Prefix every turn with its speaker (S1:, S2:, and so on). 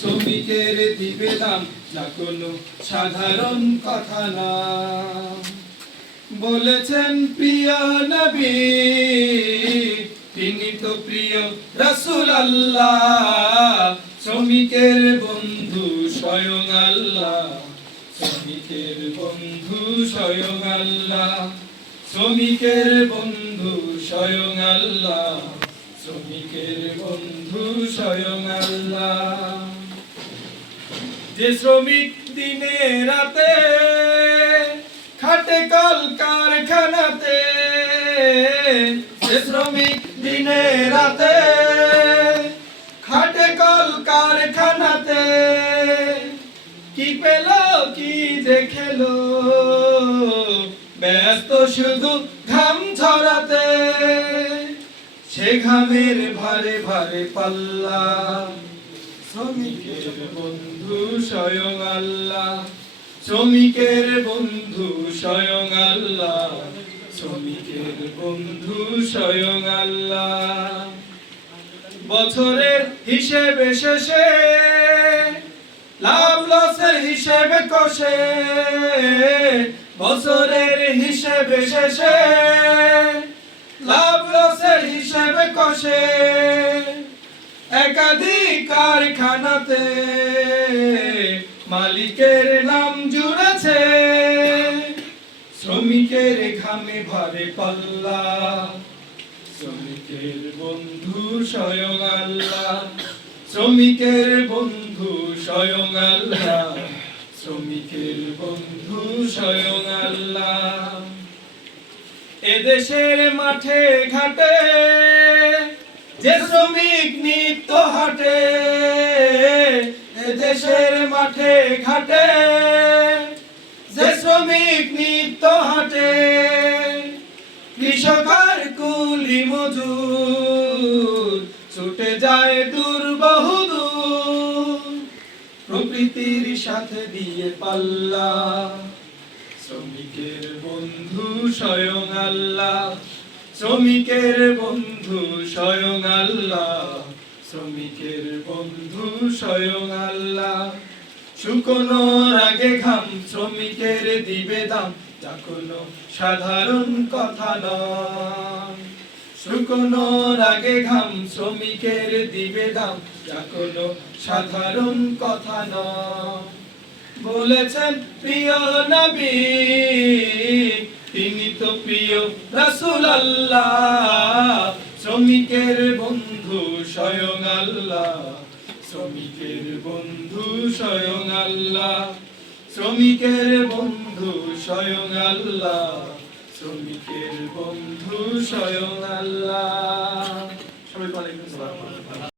S1: শ্রমিকের দিবে দাম, যা কোনো সাধারণ কথা না। বলেছেন প্রিয় নবী, তিনি তো প্রিয় রসুল আল্লাহ। শ্রমিকের বন্ধু স্বয়ং আল্লাহ। শ্রমিকের বন্ধু স্বয়ং আল্লাহ। শ্রমিকের বন্ধু স্বয়ং আল্লাহ। শ্রমিকের বন্ধু স্বয়ং আল্লাহ। যে শ্রমিক দিনে রাতে খাটে কল কারখানাতে, যে শ্রমিক দিনে রাতে খাটে কল কারখানাতে, কি পেল, কি দেখেলো ব্যস্ত শুধু ঘাম ছড়াতে সে ঘামের ভারে ভারে পাল্লা। শ্রমিকের বন্ধু স্বয়ং আল্লাহ। শ্রমিকের বন্ধু স্বয়ং আল্লাহ। শ্রমিকের বন্ধু স্বয়ং আল্লাহ। বছরের হিসেবে শেষে, লাভ লসের হিসেবে কষে। বছরের হিসেবে শেষে, লাভ লসের হিসেবে কষে। একাধিক কারখানাতে মালিকের নাম জুড়েছে। শ্রমিকের ঘামে ভরে পাল্লা। শ্রমিকের বন্ধু স্বয়ং আল্লাহ। শ্রমিকের বন্ধু স্বয়ং আল্লাহ। শ্রমিকের বন্ধু স্বয়ং আল্লাহ। এদেশের মাঠে ঘাটে যে শ্রমিক নিত্য হাটে এদেশের মাঠে ঘাটে। যে শ্রমিক নিত্য হাটে, কৃষকার কুলি মজুর, ছুটে যায় দূর বহুদূর প্রকৃতির সাথে দিয়ে পাল্লা, শ্রমিকের বন্ধু স্বয়ং আল্লাহ। শ্রমিকের বন্ধু স্বয়ং আল্লাহ, শ্রমিকের বন্ধু স্বয়ং আল্লাহ। শুকনোর আগে ঘাম শ্রমিকের দিবে দাম, যা কোনো সাধারণ কথা নয়। শুকনোর আগে ঘাম শ্রমিকের দিবে দাম, যা কোনো সাধারণ কথা নয়। বলেছেন প্রিয় নবী তিনি তো প্রিয় রসুল আল্লাহ। শ্রমিকের বন্ধু স্বয়ং আল্লাহ। শ্রমিকের বন্ধু স্বয়ং আল্লাহ। শ্রমিকের বন্ধু স্বয়ং আল্লাহ। শ্রমিকের বন্ধু স্বয়ং আল্লাহ। সবাই